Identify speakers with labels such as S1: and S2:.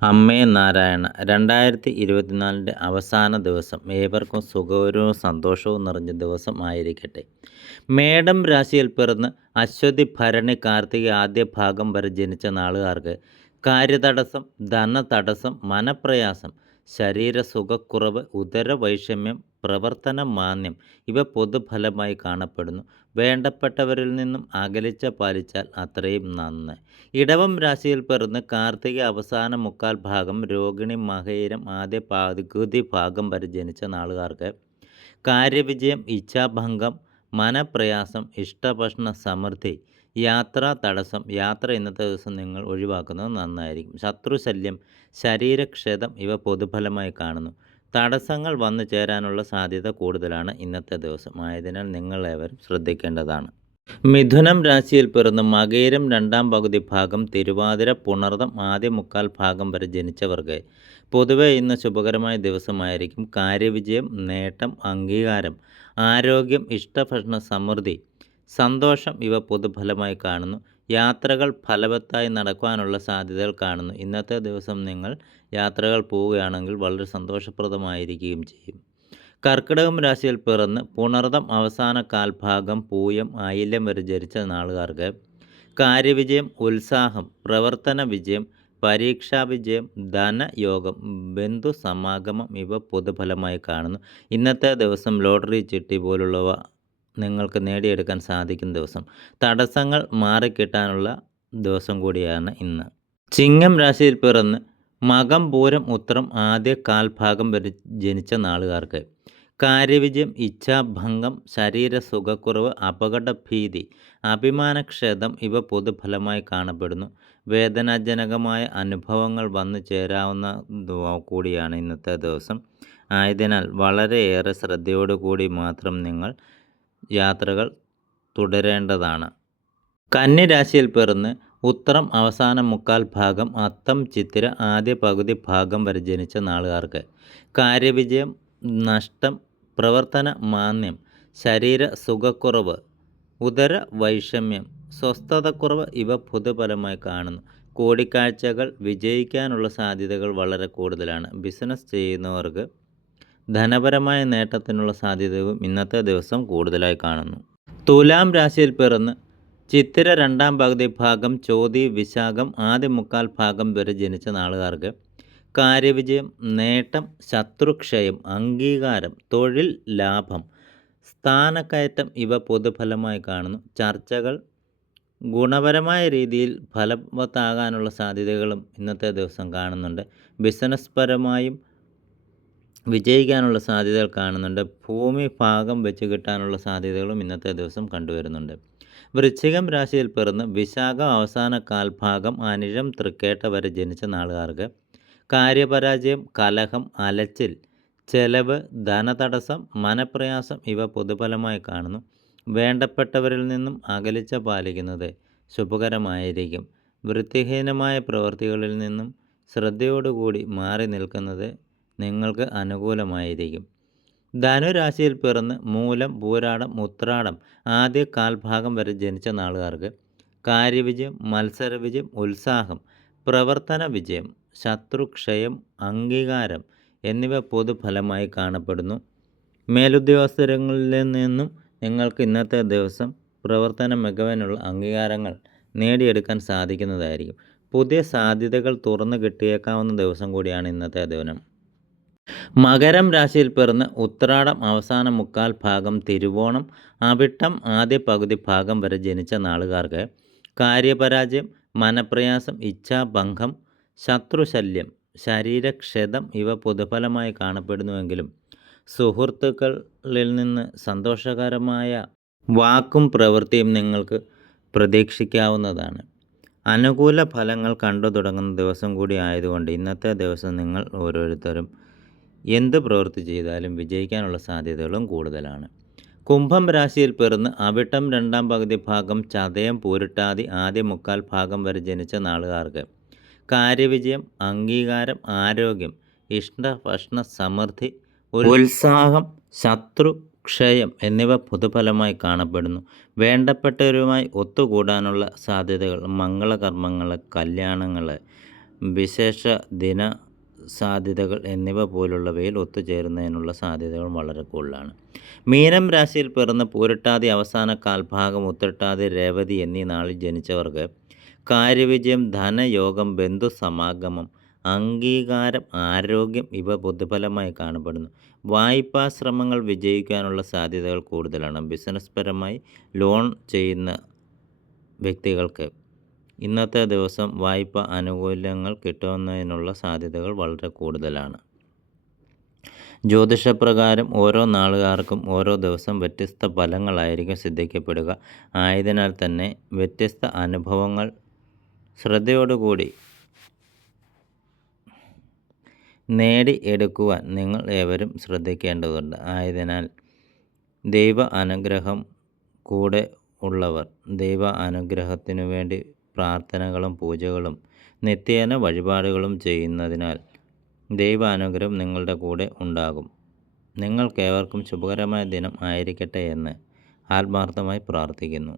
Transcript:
S1: അമ്മേ നാരായണ രണ്ടായിരത്തി ഇരുപത്തിനാലിന്റെ അവസാന ദിവസം ഏവർക്കും സുഖകരവും സന്തോഷവും നിറഞ്ഞ ദിവസം ആയിരിക്കട്ടെ മേടം രാശിയിൽ പിറന്ന് അശ്വതി ഭരണി കാർത്തിക ആദ്യ ഭാഗം വരെ ജനിച്ച നാളുകാർക്ക് കാര്യതടസ്സം ധനതടസ്സം മനപ്രയാസം ശരീരസുഖക്കുറവ് ഉദരവൈഷമ്യം പ്രവർത്തന മാന്യം ഇവ പൊതുഫലമായി കാണപ്പെടുന്നു. വേണ്ടപ്പെട്ടവരിൽ നിന്നും അകലിച്ച പാലിച്ചാൽ അത്രയും നന്ന്. ഇടവം രാശിയിൽ പിറന്ന് കാർത്തിക അവസാന മുക്കാൽ ഭാഗം രോഹിണി മഹേരം ആദ്യ പകുതി ഭാഗം വരെ ജനിച്ച നാളുകാർക്ക്. കാര്യവിജയം ഇച്ഛാഭംഗം മനപ്രയാസം ഇഷ്ടഭക്ഷണ സമൃദ്ധി യാത്രാ തടസ്സം യാത്ര ഇന്നത്തെ ദിവസം നിങ്ങൾ ഒഴിവാക്കുന്നത് നന്നായിരിക്കും. ശത്രുശല്യം ശരീരക്ഷതം ഇവ പൊതുഫലമായി കാണുന്നു. തടസ്സങ്ങൾ വന്നു ചേരാനുള്ള സാധ്യത കൂടുതലാണ് ഇന്നത്തെ ദിവസം. ആയതിനാൽ നിങ്ങളേവരും ശ്രദ്ധിക്കേണ്ടതാണ്. മിഥുനം രാശിയിൽ പിറന്ന് മകേരം രണ്ടാം പകുതി ഭാഗം തിരുവാതിര പുണർതം ആദ്യ മുക്കാൽ ഭാഗം വരെ ജനിച്ചവർക്ക് പൊതുവെ ഇന്ന് ശുഭകരമായ ദിവസമായിരിക്കും. കാര്യവിജയം നേട്ടം അംഗീകാരം ആരോഗ്യം ഇഷ്ടഭക്ഷണ സമൃദ്ധി സന്തോഷം ഇവ പൊതുഫലമായി കാണുന്നു. യാത്രകൾ ഫലവത്തായി നടക്കുവാനുള്ള സാധ്യതകൾ കാണുന്നു. ഇന്നത്തെ ദിവസം നിങ്ങൾ യാത്രകൾ പോവുകയാണെങ്കിൽ വളരെ സന്തോഷപ്രദമായിരിക്കുകയും ചെയ്യും. കർക്കിടകം രാശിയിൽ പിറന്ന് പുണർതം അവസാന കാൽഭാഗം പൂയം ആയില്യം വരെ ജനിച്ച നാളുകാർക്ക് കാര്യവിജയം ഉത്സാഹം പ്രവർത്തന വിജയം പരീക്ഷാ വിജയം ധനയോഗം ബന്ധു സമാഗമം ഇവ പൊതുഫലമായി കാണുന്നു. ഇന്നത്തെ ദിവസം ലോട്ടറി ചിട്ടി പോലുള്ളവ നിങ്ങൾക്ക് നേടിയെടുക്കാൻ സാധിക്കുന്ന ദിവസം. തടസ്സങ്ങൾ മാറിക്കിട്ടാനുള്ള ദിവസം കൂടിയാണ് ഇന്ന്. ചിങ്ങം രാശിയിൽ പിറന്ന് മകം പൂരം ഉത്തരം ആദ്യ കാൽഭാഗം വരെ ജനിച്ച നാളുകാർക്ക് കാര്യവിജയം ഇച്ഛാഭംഗം ശരീര ശരീരസുഖക്കുറവ് അപകടഭീതി അഭിമാനക്ഷേതം ഇവ പൊതുഫലമായി കാണപ്പെടുന്നു. വേദനാജനകമായ അനുഭവങ്ങൾ വന്നു ചേരാവുന്ന കൂടിയാണ് ഇന്നത്തെ ദിവസം. ആയതിനാൽ വളരെയേറെ ശ്രദ്ധയോടുകൂടി മാത്രം നിങ്ങൾ യാത്രകൾ തുടരേണ്ടതാണ്. കന്യരാശിയിൽ പിറന്ന് ഉത്തരം അവസാന മുക്കാൽ ഭാഗം അത്തം ചിത്തിര ആദ്യ പകുതി ഭാഗം വരെ ജനിച്ച നാളുകാർക്ക്. കാര്യവിജയം നഷ്ടം പ്രവർത്തന മാന്യം ശരീര സുഖക്കുറവ് ഉദര വൈഷമ്യം സ്വസ്ഥതക്കുറവ് ഇവ പൊതുഫലമായി കാണുന്നു. കൂടിക്കാഴ്ചകൾ വിജയിക്കാനുള്ള സാധ്യതകൾ വളരെ കൂടുതലാണ്. ബിസിനസ് ചെയ്യുന്നവർക്ക് ധനപരമായ നേട്ടത്തിനുള്ള സാധ്യതയും ഇന്നത്തെ ദിവസം കൂടുതലായി കാണുന്നു. തുലാം രാശിയിൽ പിറന്ന് ചിത്തിര രണ്ടാം പകുതി ഭാഗം ചോതി വിശാഖം ആദ്യ മുക്കാൽ ഭാഗം വരെ ജനിച്ച നാളുകാർക്ക് കാര്യവിജയം നേട്ടം ശത്രുക്ഷയം അംഗീകാരം തൊഴിൽ ലാഭം സ്ഥാനക്കയറ്റം ഇവ പൊതുഫലമായി കാണുന്നു. ചർച്ചകൾ ഗുണപരമായ രീതിയിൽ ഫലവത്താകാനുള്ള സാധ്യതകളും ഇന്നത്തെ ദിവസം കാണുന്നുണ്ട്. ബിസിനസ് പരമായും വിജയിക്കാനുള്ള സാധ്യതകൾ കാണുന്നുണ്ട്. ഭൂമി ഭാഗം വെച്ച് കിട്ടാനുള്ള സാധ്യതകളും ഇന്നത്തെ ദിവസം കണ്ടുവരുന്നുണ്ട്. വൃശ്ചികം രാശിയിൽ പിറന്ന് വിശാഖ അവസാന കാൽഭാഗം അനിഴം തൃക്കേട്ട വരെ ജനിച്ച നാളുകാർക്ക് കാര്യപരാജയം കലഹം അലച്ചിൽ ചെലവ് ധനതടസ്സം മനപ്രയാസം ഇവ പൊതുഫലമായി കാണുന്നു. വേണ്ടപ്പെട്ടവരിൽ നിന്നും അകലിച്ച പാലിക്കുന്നത് ശുഭകരമായിരിക്കും. വൃത്തിഹീനമായ പ്രവൃത്തികളിൽ നിന്നും ശ്രദ്ധയോടുകൂടി മാറി നിൽക്കുന്നത് നിങ്ങൾക്ക് അനുകൂലമായിരിക്കും. ധനുരാശിയിൽ പിറന്ന് മൂലം പൂരാടം ഉത്രാടം ആദ്യ കാൽഭാഗം വരെ ജനിച്ച നാളുകാർക്ക് കാര്യവിജയം മത്സരവിജയം ഉത്സാഹം പ്രവർത്തന വിജയം ശത്രുക്ഷയം അംഗീകാരം എന്നിവ പൊതുഫലമായി കാണപ്പെടുന്നു. മേലുദ്യോഗസ്ഥരങ്ങളിൽ നിന്നും നിങ്ങൾക്ക് ഇന്നത്തെ ദിവസം പ്രവർത്തന മികവിനുള്ള അംഗീകാരങ്ങൾ നേടിയെടുക്കാൻ സാധിക്കുന്നതായിരിക്കും. പുതിയ സാധ്യതകൾ തുറന്നു കിട്ടിയേക്കാവുന്ന ദിവസം കൂടിയാണ് ഇന്നത്തെ ദിനം. മകരം രാശിയിൽ പിറന്ന് ഉത്രാടം അവസാന മുക്കാൽ ഭാഗം തിരുവോണം അവിട്ടം ആദ്യ പകുതി ഭാഗം വരെ ജനിച്ച നാളുകാർക്ക് കാര്യപരാജയം മനപ്രയാസം ഇച്ഛാഭംഗം ശത്രുശല്യം ശരീരക്ഷതം ഇവ പൊതുഫലമായി കാണപ്പെടുന്നുവെങ്കിലും സുഹൃത്തുക്കളിൽ നിന്ന് സന്തോഷകരമായ വാക്കും പ്രവൃത്തിയും നിങ്ങൾക്ക് പ്രതീക്ഷിക്കാവുന്നതാണ്. അനുകൂല ഫലങ്ങൾ കണ്ടു തുടങ്ങുന്ന ദിവസം കൂടി ആയതുകൊണ്ട് ഇന്നത്തെ ദിവസം നിങ്ങൾ ഓരോരുത്തരും എന്ത് പ്രവൃത്തി ചെയ്താലും വിജയിക്കാനുള്ള സാധ്യതകളും കൂടുതലാണ്. കുംഭം രാശിയിൽ പിറന്ന് അവിട്ടം രണ്ടാം പകുതി ഭാഗം ചതയം പൂരിട്ടാതി ആദ്യ മുക്കാൽ ഭാഗം വരെ ജനിച്ച നാളുകാർക്ക്. കാര്യവിജയം അംഗീകാരം ആരോഗ്യം ഇഷ്ടഭക്ഷണ സമൃദ്ധി ഉത്സാഹം ശത്രു ക്ഷയം എന്നിവ പൊതുഫലമായി കാണപ്പെടുന്നു. വേണ്ടപ്പെട്ടവരുമായി ഒത്തുകൂടാനുള്ള സാധ്യതകൾ മംഗളകർമ്മങ്ങൾ കല്യാണങ്ങൾ വിശേഷ ദിന സാധ്യതകൾ എന്നിവ പോലുള്ളവയിൽ ഒത്തുചേരുന്നതിനുള്ള സാധ്യതകൾ വളരെ കൂടുതലാണ്. മീനം രാശിയിൽ പിറന്ന് പൂരട്ടാതി അവസാന കാൽഭാഗം ഉത്രട്ടാതി രേവതി എന്നീ നാളിൽ ജനിച്ചവർക്ക് കാര്യവിജയം ധനയോഗം ബന്ധു സമാഗമം അംഗീകാരം ആരോഗ്യം ഇവ പൊതുഫലമായി കാണപ്പെടുന്നു. വായ്പാ ശ്രമങ്ങൾ വിജയിക്കാനുള്ള സാധ്യതകൾ കൂടുതലാണ്. ബിസിനസ് പരമായി ലോൺ ചെയ്യുന്ന വ്യക്തികൾക്ക് ഇന്നത്തെ ദിവസം വായ്പ ആനുകൂല്യങ്ങൾ കിട്ടുന്നതിനുള്ള സാധ്യതകൾ വളരെ കൂടുതലാണ്. ജ്യോതിഷപ്രകാരം ഓരോ നാളുകാർക്കും ഓരോ ദിവസം വ്യത്യസ്ത ഫലങ്ങളായിരിക്കും സിദ്ധിക്കപ്പെടുക. ആയതിനാൽ തന്നെ വ്യത്യസ്ത അനുഭവങ്ങൾ ശ്രദ്ധയോടുകൂടി നേടിയെടുക്കുവാൻ നിങ്ങൾ ഏവരും ശ്രദ്ധിക്കേണ്ടതുണ്ട്. ആയതിനാൽ ദൈവ അനുഗ്രഹം കൂടെ ഉള്ളവർ ദൈവ അനുഗ്രഹത്തിനു വേണ്ടി പ്രാർത്ഥനകളും പൂജകളും നിത്യേന വഴിപാടുകളും ചെയ്യുന്നതിനാൽ ദൈവാനുഗ്രഹം നിങ്ങളുടെ കൂടെ ഉണ്ടാകും. നിങ്ങൾക്കേവർക്കും ശുഭകരമായ ദിനം ആയിരിക്കട്ടെ എന്ന് ആത്മാർത്ഥമായി പ്രാർത്ഥിക്കുന്നു.